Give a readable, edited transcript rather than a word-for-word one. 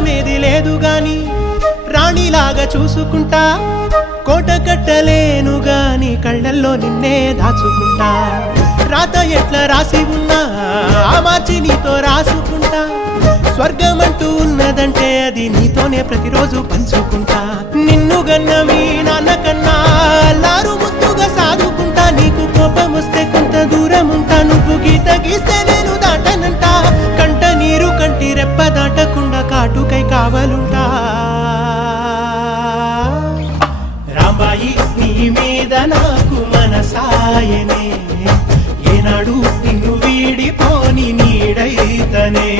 అందమేది లేదు గాని రాణిలాగా చూసుకుంటా కోట కట్టలేను గాని కళ్ళల్లో నిన్నే దాచుకుంటా రాత ఎట్లా రాసి ఉన్నా ఆ మార్చి నీతో రాసుకుంటా స్వర్గమంటూ ఉన్నదంటే అది నీతోనే ప్రతిరోజు పంచుకుంటా నిన్ను గన్న మీ నాన్న కన్నా లారు ముద్దుగా సాదుకుంటా నీకు కోపం వస్తే కొంత దూరం ఉంటా నువ్వు గీత గీస్తే నేను దాటనంట కంట నీరు కంటి రెప్ప దాటకుండా కాటుకై కావలుంటా రాంబాయి నీ మీద నాకు మనసాయనే ఏనాడు నిన్ను వీడిపోని నీడైతనే